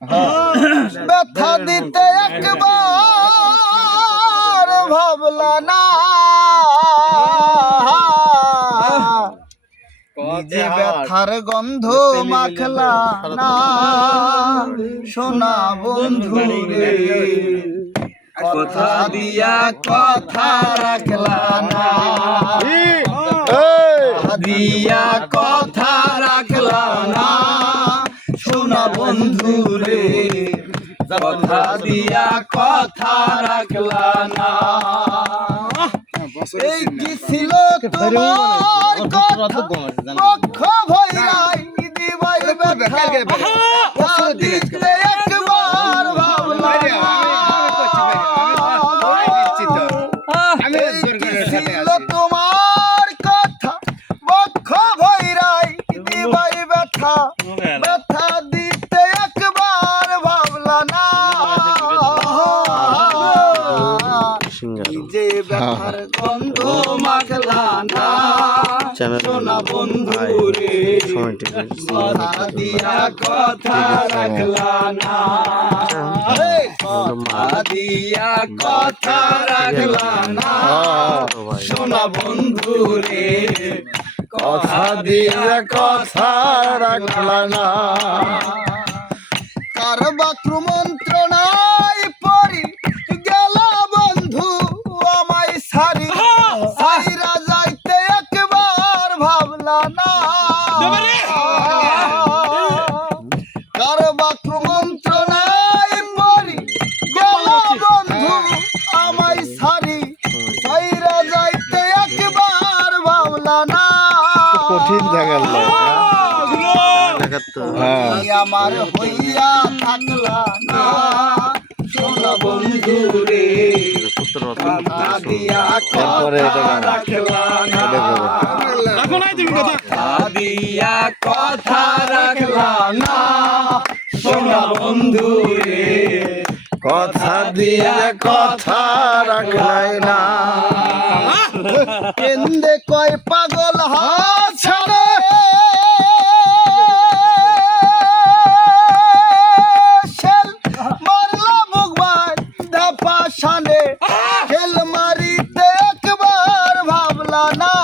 ব্যথা দিতে একবার ভাবলা না, নিজে ব্যথার গন্ধ মাখলা না, সোনা বন্ধু রে কথা দিয়া কথা রাখলা না, দিয়া কথা রাখলা না, সোনা বন্ধু রে কথা দিয়া কথা রাখলা না। এই কি ছিল তোমার কথা পক্ষ ভইরাই দিবাই ব্যথা দিতে একবার ভাবলা না, ছিল তোমার কথা পক্ষ ভইরাই দিবাই ব্যথা ব্যথা দিতে একবার ভাবলা না, যে ব্যথার গন্ধ মাখলা না, সোনা বন্ধু রে কথা দিয়া কথা রাখলা না, কথা দিয়া কথা রাখলা না, সোনা বন্ধু রে কথা দিয়া কথা রাখলা না। কার বাক্র মন্ত্রণায় পরি গেলা বন্ধু আমায় সারি, সাইরা যাইতে একবার ভাবলা না, কার বাক্র মন্ত্রণায় পরি গেলা বন্ধু আমায় সারি, সাইরা যাইতে একবার ভাবলা না, কঠিন জায়গা আমার হইয়া থাকলা না, সোনা বন্ধু রে কথা দিয়া কথা রাখলা না, কথা দিয়া কথা রাখলা না, সোনা বন্ধু রে কথা দিয়া কথা রাখলাই না। কেন্দে কয় পাগল হাছড়ে মারলা মুখবাই ধাপা সানে, খেল মারিতে একবার ভাবলা না,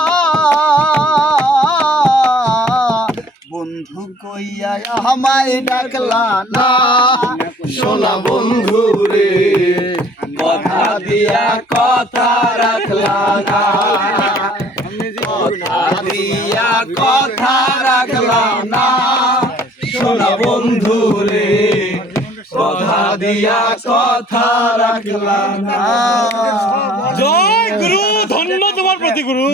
বন্ধু কইয়া আমায় ডাকলা না, সোনা বন্ধু রে কথা দিয়া কথা রাখলা না, কথা দিয়া কথা রাখলা না, সোনা বন্ধু রে কথা দিয়া কথা রাখলা না। জয় গুরু, ধন্য তোমার প্রতি গুরু।